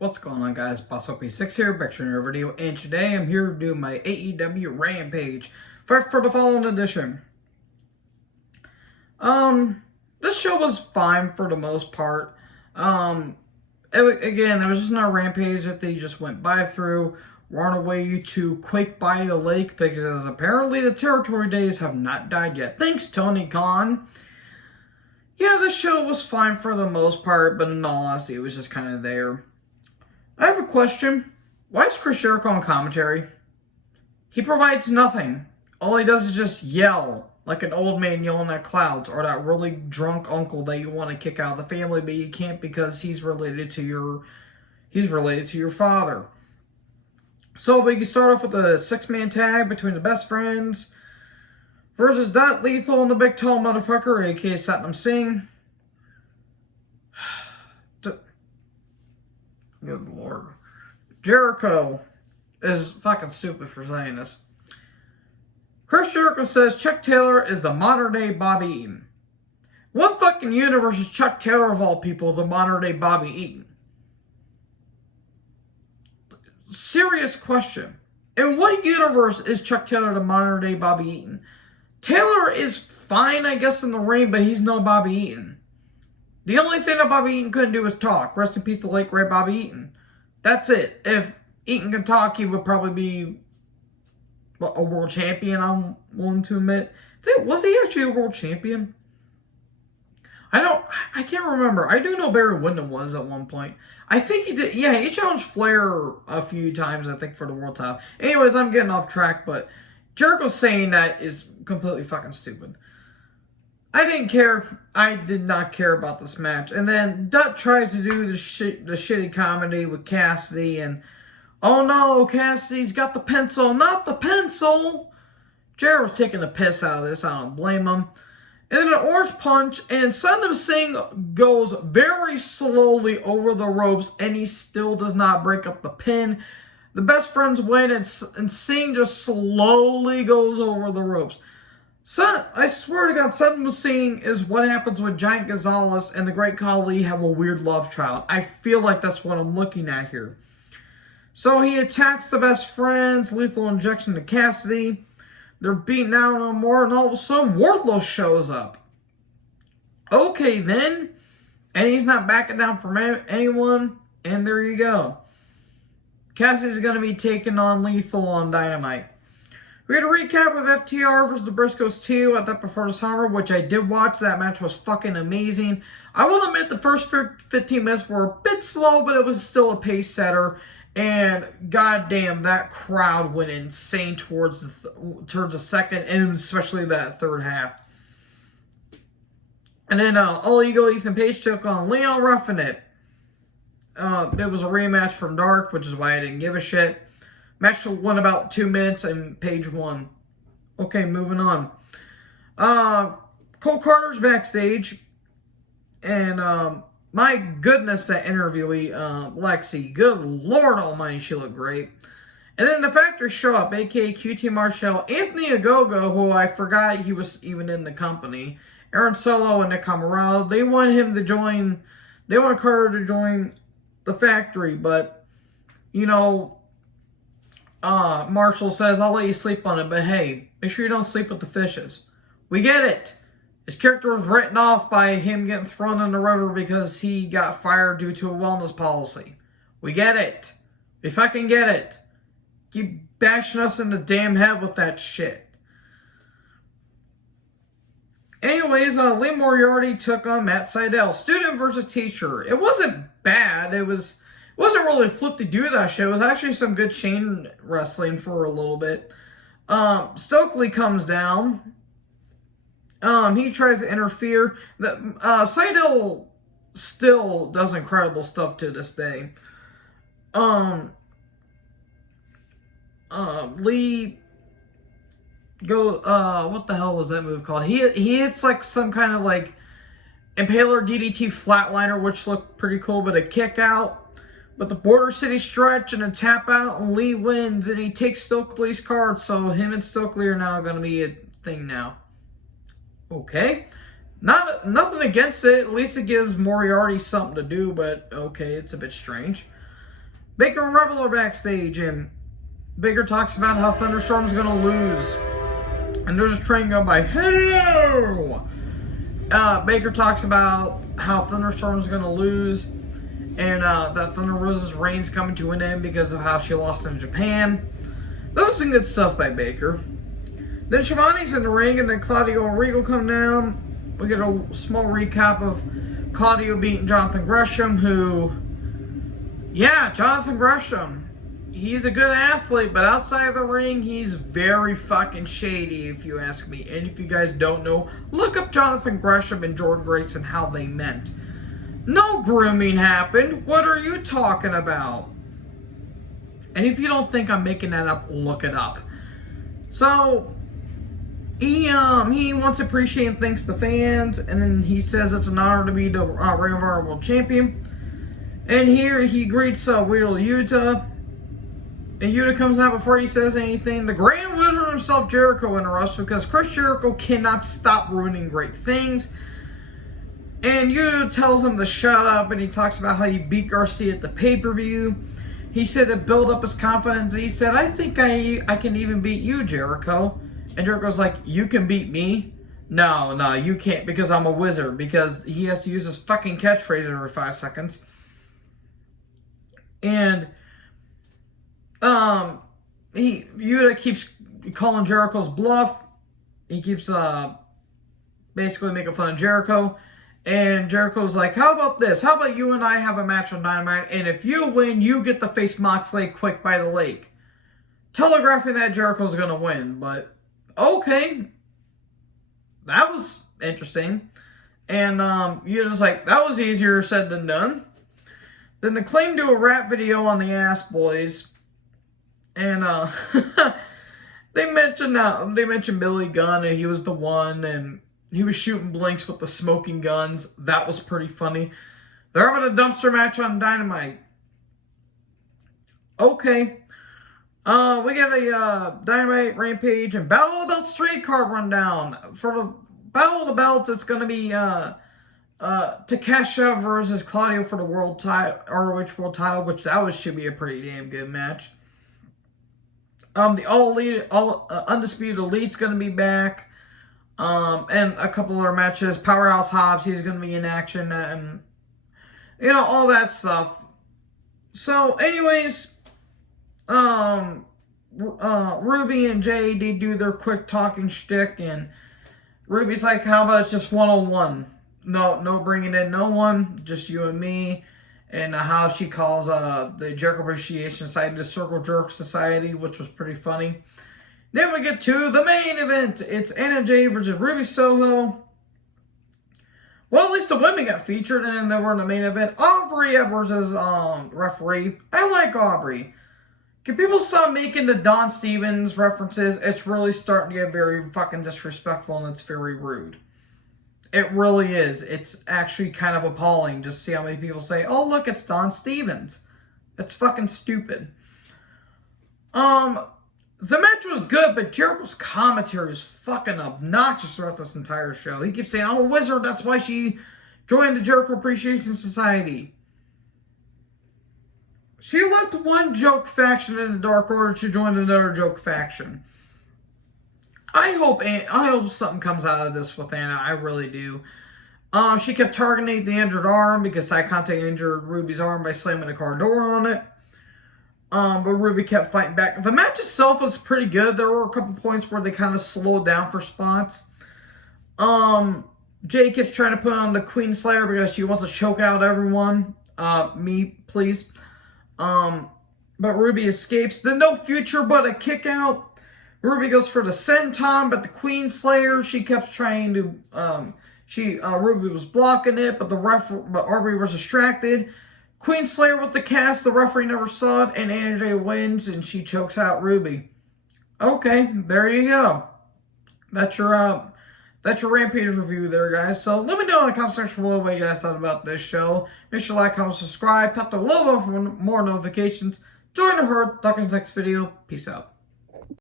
What's going on, guys? BossOP6 here, back to another video, and today I'm here to do my AEW Rampage for the following edition. This show was fine for the most part. Again, it was just not Rampage that they just went through. We're on our way to Quake by the Lake because apparently the territory days have not died yet. Thanks, Tony Khan. Yeah, this show was fine for the most part, but in all honesty, it was just kind of there. I have a question. Why is Chris Jericho on commentary? He provides nothing. All he does is just yell, like an old man yelling at clouds, or that really drunk uncle that you want to kick out of the family, but you can't because he's related to your father. So we can start off with a 6-man tag between the Best Friends versus Dot Lethal and the Big Tall Motherfucker, aka Satnam Singh. Good Lord. Jericho is fucking stupid for saying this. Chris Jericho says Chuck Taylor is the modern day Bobby Eaton. What fucking universe is Chuck Taylor, of all people, the modern day Bobby Eaton? Serious question. In what universe is Chuck Taylor the modern day Bobby Eaton? Taylor is fine, I guess, in the ring, but he's no Bobby Eaton. The only thing that Bobby Eaton couldn't do was talk. Rest in peace, the late great Bobby Eaton. That's it. If Eaton could talk, he would probably be a world champion, I'm willing to admit. Was he actually a world champion? I can't remember. I do know Barry Windham was at one point. I think he did. Yeah, he challenged Flair a few times, I think, for the world title. Anyways, I'm getting off track, but Jericho saying that is completely fucking stupid. I didn't care. I did not care about this match. And then Dutt tries to do the shitty comedy with Cassidy. And, oh no, Cassidy's got the pencil. Not the pencil. Jared was taking the piss out of this. I don't blame him. And then an orange punch. And Satnam Singh goes very slowly over the ropes. And he still does not break up the pin. The Best Friends win. And Singh just slowly goes over the ropes. I swear to God, Satnam Singh is what happens when Giant Gonzalez and the Great Khali have a weird love child. I feel like that's what I'm looking at here. So he attacks the Best Friends, lethal injection to Cassidy. They're beating down on more, and all of a sudden Wardlow shows up. Okay then, and he's not backing down from anyone, and there you go. Cassidy's going to be taking on Lethal on Dynamite. We had a recap of FTR versus the Briscoes 2 at that Before the Summer, which I did watch. That match was fucking amazing. I will admit the first 15 minutes were a bit slow, but it was still a pace setter. And goddamn, that crowd went insane towards the second, and especially that third half. And then All Ego Ethan Page took on Leon Ruffin It. It was a rematch from Dark, which is why I didn't give a shit. Match went about 2 minutes and Page won. Okay, moving on. Cole Carter's backstage. And my goodness, that interviewee, Lexi. Good Lord Almighty, she looked great. And then the Factory show up, a.k.a. QT Marshall. Anthony Ogogo, who I forgot he was even in the company. Aaron Solo and Nick Camarado. They want him to join. They want Carter to join the Factory. But, you know, Marshall says, I'll let you sleep on it, but hey, make sure you don't sleep with the fishes. We get it. His character was written off by him getting thrown in the river because he got fired due to a wellness policy. We get it. We fucking get it. Keep bashing us in the damn head with that shit. Anyways, Lee Moriarty took on Matt Sydal. Student versus teacher. It wasn't bad. It wasn't really flipped to do that shit. It was actually some good chain wrestling for a little bit. Stokely comes down. He tries to interfere. Seidel still does incredible stuff to this day. Lee what the hell was that move called? He hits like some kind of like Impaler DDT flatliner, which looked pretty cool, but a kick out. But the Border City stretch and a tap out, and Lee wins, and he takes Stokely's card, so him and Stokely are now going to be a thing now. Okay. Nothing against it. At least it gives Moriarty something to do, but okay, it's a bit strange. Baker and Rebel are backstage, and Baker talks about how Thunderstorm's going to lose. And there's a train going by. Hello! Baker talks about how Thunderstorm's going to lose, and that Thunder Rosa's reign's coming to an end because of how she lost in Japan. That was some good stuff by Baker. Then Shivani's in the ring, and then Claudio and Regal come down. We get a small recap of Claudio beating Jonathan Gresham, who, yeah, Jonathan Gresham. He's a good athlete, but outside of the ring, he's very fucking shady, if you ask me. And if you guys don't know, look up Jonathan Gresham and Jordan Grace and how they met. No grooming happened. What are you talking about? And if you don't think I'm making that up, look it up. So, he wants to appreciate and thanks the fans, and then he says it's an honor to be the Ring of Honor World Champion. And here he greets Wheeler Yuta. And Yuta comes out before he says anything. The Grand Wizard himself, Jericho, interrupts because Chris Jericho cannot stop ruining great things. And Yuta tells him to shut up, and he talks about how he beat Garcia at the pay-per-view. He said to build up his confidence. He said, I think I can even beat you, Jericho. And Jericho's like, you can beat me? No, you can't, because I'm a wizard. Because he has to use his fucking catchphrase every 5 seconds. And Yuta keeps calling Jericho's bluff. He keeps basically making fun of Jericho. And Jericho's like, how about this? How about you and I have a match on Dynamite, and if you win, you get to face Moxley quick by the lake. Telegraphing that Jericho's going to win, but okay. That was interesting. And Yuta's like, that was easier said than done. Then they claim to a rap video on the Ass Boys. And they mentioned Billy Gunn, and he was the one, and he was shooting blinks with the smoking guns. That was pretty funny. They're having a dumpster match on Dynamite. Okay. We got a Dynamite, Rampage, and Battle of the Belts 3 card rundown. For the Battle of the Belts, it's going to be Takeshita versus Claudio for the world title, ROH world title, which should be a pretty damn good match. The Undisputed Elite's going to be back. And a couple other matches. Powerhouse Hobbs, he's going to be in action. And, all that stuff. So, anyways, Ruby and Jay, they do their quick talking shtick. And Ruby's like, how about it's just one-on-one? No bringing in no one. Just you and me. And how she calls the Jericho Appreciation Society the Circle Jerk Society, which was pretty funny. Then we get to the main event. It's Anna Jay versus Ruby Soho. Well, at least the women got featured, and then they were in the main event. Aubrey Edwards is referee. I like Aubrey. Can people stop making the Don Stevens references? It's really starting to get very fucking disrespectful, and it's very rude. It really is. It's actually kind of appalling. Just see how many people say, oh, look, it's Don Stevens. It's fucking stupid. The match was good, but Jericho's commentary was fucking obnoxious throughout this entire show. He keeps saying, I'm a wizard, that's why she joined the Jericho Appreciation Society. She left one joke faction in the Dark Order to join another joke faction. I hope something comes out of this with Anna. I really do. She kept targeting the injured arm because Sai Conte injured Ruby's arm by slamming a car door on it. But Ruby kept fighting back. The match itself was pretty good. There were a couple points where they kind of slowed down for spots. Jay keeps trying to put on the Queen Slayer because she wants to choke out everyone. Me, please. But Ruby escapes. The no future but a kick out. Ruby goes for the senton, but the Queen Slayer, she kept trying to, Ruby was blocking it, but Aubrey was distracted. Queen Slayer with the cast, the referee never saw it, and Anna Jay wins, and she chokes out Ruby. Okay, there you go. That's your Rampage review there, guys. So let me know in the comment section below what you guys thought about this show. Make sure to like, comment, subscribe, tap the little bell for more notifications. Join the herd. Talk in the next video. Peace out.